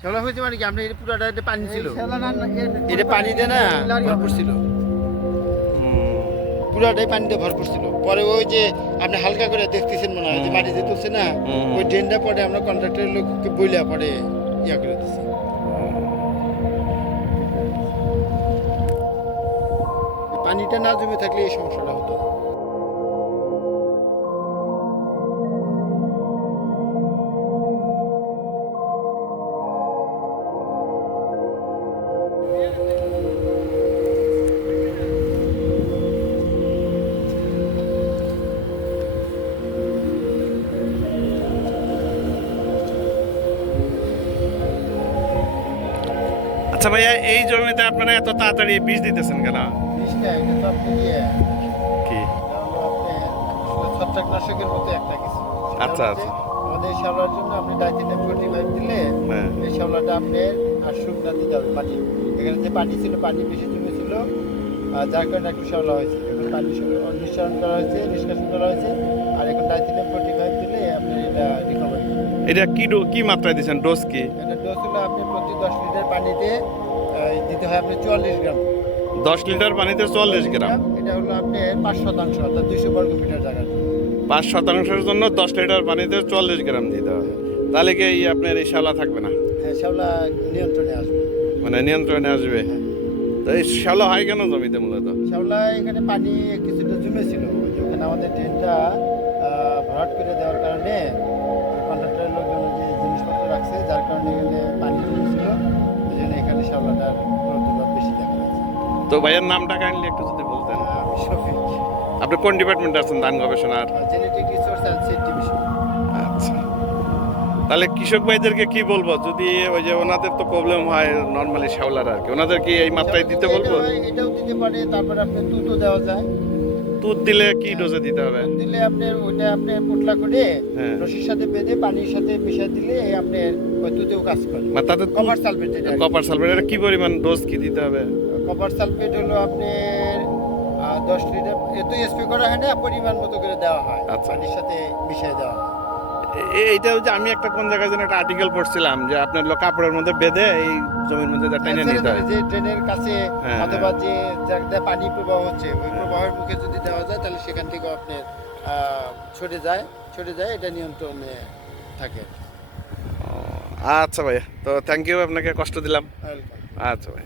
শ্যাওলা হয়েছে মানে কি আপনি এটা পুরাটা এটা পানি ছিল? এটা পানিতে না। ভরপুর ছিল? পুরাটাই পানিতে ভরপুর ছিল। পরে ওই যে আপনি হালকা করে দেখতেছেন মনে হয় যে মাটি যে তুলছে না ওই ড্রেনটা পরে আমরা কন্ট্রাক্টরের লোককে বইলা পরে ইয়া করে দিচ্ছি পানিটা না জমে থাকলে এই সমস্যাটা হতো। আচ্ছা ভাইয়া এই জমিতে আপনারা এত তাড়াতাড়ি বীজ দিতেছেন কেন? কি? ছত্রাকনাশকের মতো একটা কিছু। আচ্ছা, আচ্ছা। আমাদের জন্য আপনি ডাইথিনে দিলে হ্যাঁ। এই আর শুকনা দিতে হবে এখানে যে পানি ছিল পানি বেশি যার কারণে একটু হয়েছে। এখন পানি নিঃসরণ করা হয়েছে নিষ্কাশন করা হয়েছে আর এখন ডাইথিনে এটা কি ডো- কি মাত্রায় দিচ্ছেন ডোজ কি? এটা ডোজ হলো আপনি প্রতি দশ লিটার পানিতে দিতে হয় আপনি চুয়াল্লিশ গ্রাম। দশ লিটার পানিতে চল্লিশ গ্রাম? এটা হলো আপনার পাঁচ শতাংশ অর্থাৎ দুইশো বর্গ মিটার জায়গা। পাঁচ শতাংশের জন্য দশ লিটার পানিতে চল্লিশ গ্রাম দিতে হবে তাহলে কি এই আপনার এই শালা থাকবে না? হ্যাঁ শ্যাওলা নিয়ন্ত্রণে আসবে। মানে নিয়ন্ত্রণে আসবে। তো এই শালা হয় কেন জমিতে মূলত? শ্যাওলা এখানে পানি কিছুটা জমেছিল ওখানে আমাদের ড্রেনটা তো ভাইয়ের নামটা কাইন্ডলি একটু যদি বলতেন। আপনি কোন ডিপার্টমেন্টে আছেন ধান গবেষণার? আচ্ছা। তাহলে কৃষক ভাইদেরকে কি বলব? যদি ওই যে ওনাদের তো প্রবলেম হয় নর্মালি শ্যাওলার আর কি। ওনাদের কি এই মাত্রায় দিতে বলব? এটাও দিতে পারে। তারপরে আপনার তুতো দেওয়া যায়। দুধ দিলে কি ডোজে দিতে হবে? দিলে আপনি ওইটা আপনি পোটলা করে হ্যাঁ। রশির সাথে বেঁধে পানির সাথে মিশিয়ে দিলে আপনি তুতেও কাজ করে। মানে তাতে কপার সালফেট কপার সালফেট এটা কি পরিমাণ ডোজ কি দিতে হবে? কপার সালফেট হলো আপনার দশ লিটার এত স্প্রে করা হয় না পরিমাণ মতো করে দেওয়া হয় আচ্ছা। পানির সাথে মিশিয়ে দেওয়া হয়। এইটা যে আমি একটা কোন জায়গায় যেন একটা আর্টিকেল পড়ছিলাম যে আপনার লোক কাপড়ের মধ্যে বেঁধে এই জমির মধ্যে যা টেনে নিতে হয়। যে ড্রেনের কাছে হ্যাঁ, অথবা যে জায়গাটা পানি প্রবাহ হচ্ছে ওই প্রবাহের মুখে যদি দেওয়া যায় তাহলে সেখান থেকে আপনার ছড়ে যায় ছড়ে যায় এটা নিয়ন্ত্রণে থাকে। আচ্ছা ভাইয়া তো থ্যাংক ইউ আপনাকে কষ্ট দিলাম। আচ্ছা ভাই